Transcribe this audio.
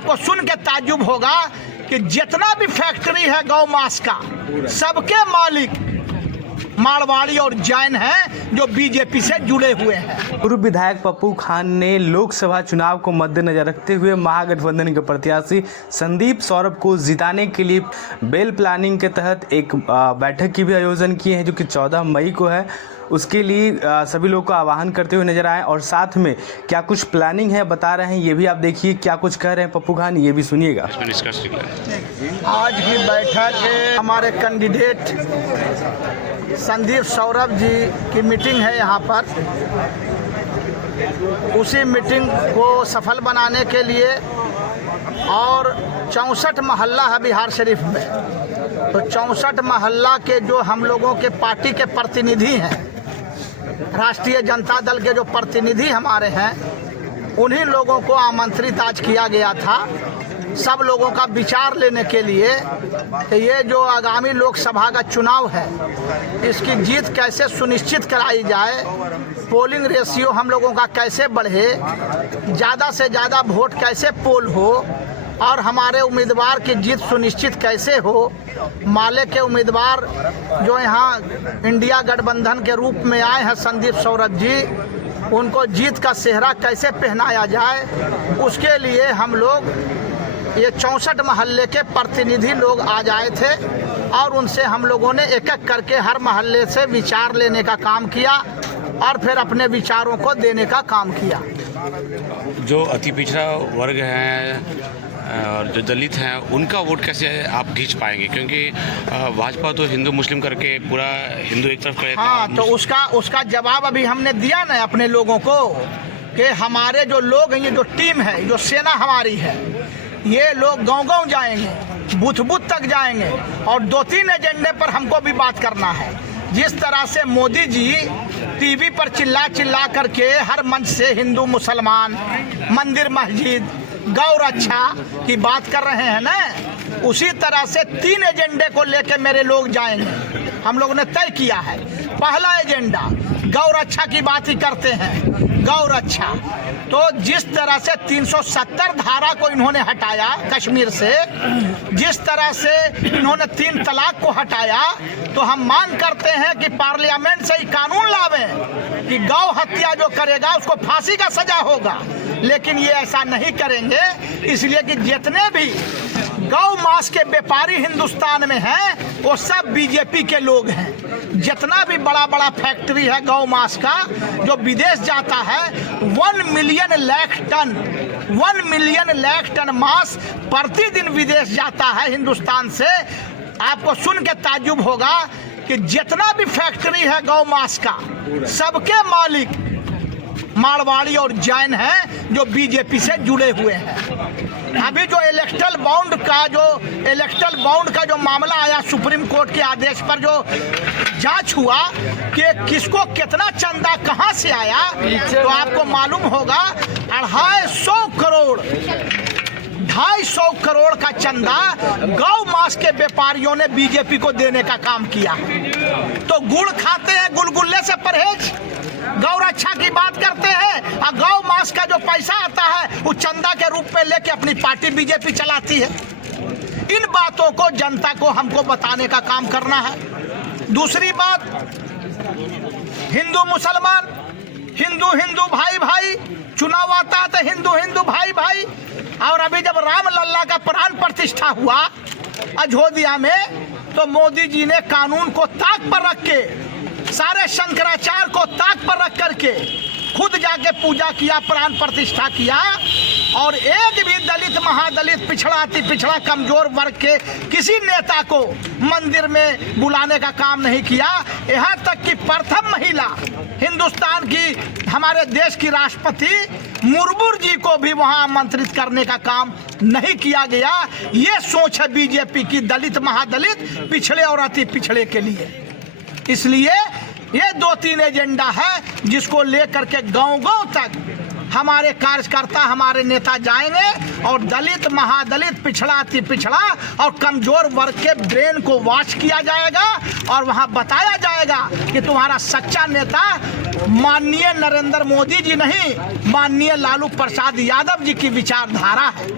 आपको सुन के ताज्जुब होगा कि जितना भी फैक्ट्री है गौ मांस का, सबके मालिक मारवाड़ी और जैन हैं जो बीजेपी से जुड़े हुए हैं। पूर्व विधायक पप्पू खान ने लोकसभा चुनाव को मद्देनजर रखते हुए महागठबंधन के प्रत्याशी संदीप सौरभ को जिताने के लिए बेल प्लानिंग के तहत एक बैठक की भी आयोजन किए हैं, जो कि 14 मई को है। उसके लिए सभी लोग को आह्वान करते हुए नजर आए और साथ में क्या कुछ प्लानिंग है बता रहे हैं, ये भी आप देखिए क्या कुछ कह रहे हैं पप्पू खान, ये भी सुनिएगा। आज की बैठक हमारे कैंडिडेट संदीप सौरभ जी की मीटिंग है यहाँ पर। उसी मीटिंग को सफल बनाने के लिए और 64 मोहल्ला है बिहार शरीफ में, तो 64 मोहल्ला के जो हम लोगों के पार्टी के प्रतिनिधि हैं, राष्ट्रीय जनता दल के जो प्रतिनिधि हमारे हैं, उन्हीं लोगों को आमंत्रित आज किया गया था सब लोगों का विचार लेने के लिए कि ये जो आगामी लोकसभा का चुनाव है इसकी जीत कैसे सुनिश्चित कराई जाए, पोलिंग रेशियो हम लोगों का कैसे बढ़े, ज़्यादा से ज़्यादा वोट कैसे पोल हो और हमारे उम्मीदवार की जीत सुनिश्चित कैसे हो। माले के उम्मीदवार जो यहाँ इंडिया गठबंधन के रूप में आए हैं संदीप सौरभ जी, उनको जीत का सेहरा कैसे पहनाया जाए, उसके लिए हम लोग ये 64 मोहल्ले के प्रतिनिधि लोग आज आए थे और उनसे हम लोगों ने एक एक करके हर मोहल्ले से विचार लेने का काम किया और फिर अपने विचारों को देने का काम किया। जो अति पिछड़ा वर्ग है और जो दलित हैं उनका वोट कैसे आप खींच पाएंगे, क्योंकि भाजपा तो हिंदू मुस्लिम करके पूरा हिंदू एक तरफ करे। हाँ, तो उसका जवाब अभी हमने दिया ना अपने लोगों को कि हमारे जो लोग हैं, ये जो टीम है, जो सेना हमारी है, ये लोग गांव-गांव जाएंगे, बूथ-बूथ तक जाएंगे और 2-3 एजेंडे पर हमको भी बात करना है। जिस तरह से मोदी जी टीवी पर चिल्ला करके हर मंच से हिंदू मुसलमान, मंदिर मस्जिद, गौ रक्षा की बात कर रहे हैं ना, उसी तरह से 3 एजेंडे को लेकर मेरे लोग जाएंगे। हम लोगों ने तय किया है। पहला एजेंडा गौ रक्षा की बात ही करते हैं। गौ रक्षा तो जिस तरह से 370 धारा को इन्होंने हटाया कश्मीर से, जिस तरह से इन्होंने 3 तलाक को हटाया, तो हम मांग करते हैं कि पार्लियामेंट से ही कानून लावें कि गौ हत्या जो करेगा उसको फांसी का सजा होगा। लेकिन ये ऐसा नहीं करेंगे, इसलिए कि जितने भी गौ मांस के व्यापारी हिंदुस्तान में हैं वो सब बीजेपी के लोग हैं। जितना भी बड़ा बड़ा फैक्ट्री है गौ मांस का जो विदेश जाता है, 1 मिलियन लाख टन मांस प्रतिदिन विदेश जाता है हिंदुस्तान से। आपको सुन के ताज्जुब होगा कि जितना भी फैक्ट्री है गौ मांस का, सबके मालिक मारवाड़ी और जैन हैं जो बीजेपी से जुड़े हुए हैं। अभी जो इलेक्ट्रल बॉन्ड का जो मामला आया सुप्रीम कोर्ट के आदेश पर, जो जांच हुआ कि किसको कितना चंदा कहां से आया, तो आपको मालूम होगा 250 करोड़ का चंदा गौ मांस के व्यापारियों ने बीजेपी को देने का काम किया। तो गुड़ खाते हैं, गुलगुल्ले से परहेज, गौ रक्षा की बात करते हैं और गौ मांस का जो पैसा आता है वो चंदा के रूप में लेके अपनी पार्टी बीजेपी चलाती है। इन बातों को जनता को हमको बताने का काम करना है। दूसरी बात, हिंदू मुसलमान, हिंदू भाई, चुनाव आता है तो हिंदू भाई। और अभी जब राम लल्ला का प्राण प्रतिष्ठा हुआ अयोध्या में, तो मोदी जी ने कानून को ताक पर रख के, सारे शंकराचार्य को ताक पर रख करके खुद जाके पूजा किया, प्राण प्रतिष्ठा किया और एक भी दलित, महादलित, पिछड़ा, अति पिछड़ा, कमजोर वर्ग के किसी नेता को मंदिर में बुलाने का काम नहीं किया। यहाँ तक कि प्रथम महिला हिंदुस्तान की, हमारे देश की राष्ट्रपति मुर्मू जी को भी वहाँ आमंत्रित करने का काम नहीं किया गया। ये सोच है बीजेपी की, दलित, महादलित, पिछड़े और अति पिछड़े के लिए। इसलिए ये 2-3 एजेंडा है जिसको लेकर के गांव-गांव तक हमारे कार्यकर्ता, हमारे नेता जाएंगे और दलित, महादलित, पिछड़ा, अति पिछड़ा और कमजोर वर्ग के ब्रेन को वॉश किया जाएगा और वहां बताया जाएगा कि तुम्हारा सच्चा नेता माननीय नरेंद्र मोदी जी नहीं, माननीय लालू प्रसाद यादव जी की विचारधारा है।